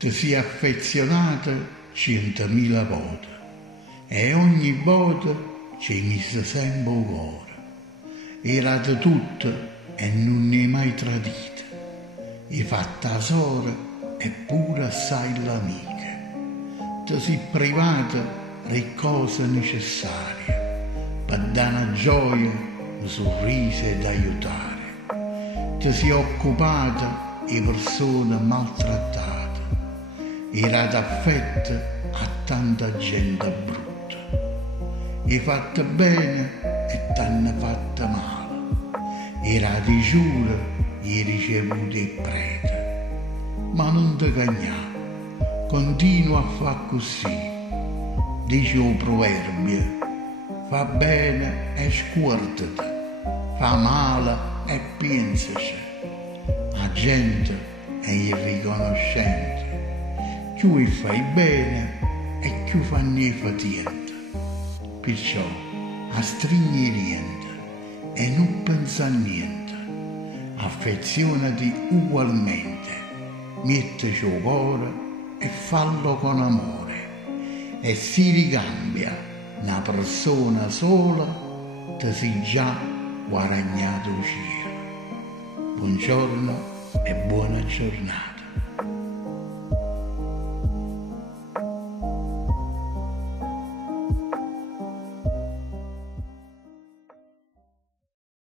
Ti sei affezionata 100.000 volte e ogni volta ci hai messo sempre il cuore. Erate tutte e non ne hai mai tradite. Hai fatto tesoro eppure assai l'amica. Ti sei privata di cose necessarie per dare una gioia, un sorriso ed aiutare. Ti sei occupata di persone maltrattate. Erate affette a tanta gente brutta. Hai fatto bene e t'hanno fatto male. Erate giure e hai ricevuto il prete. Ma non ti cagnare, continua a far così. Dice un proverbio: fa bene e scuotati, fa male e pensaci. La gente è irriconoscente. Più fai bene e più fanno fatica. Perciò a stringi niente e non pensa a niente. Affezionati ugualmente, mettici il cuore e fallo con amore. E si ricambia una persona sola, ti sei già guadagnato il cielo. Buongiorno e buona giornata.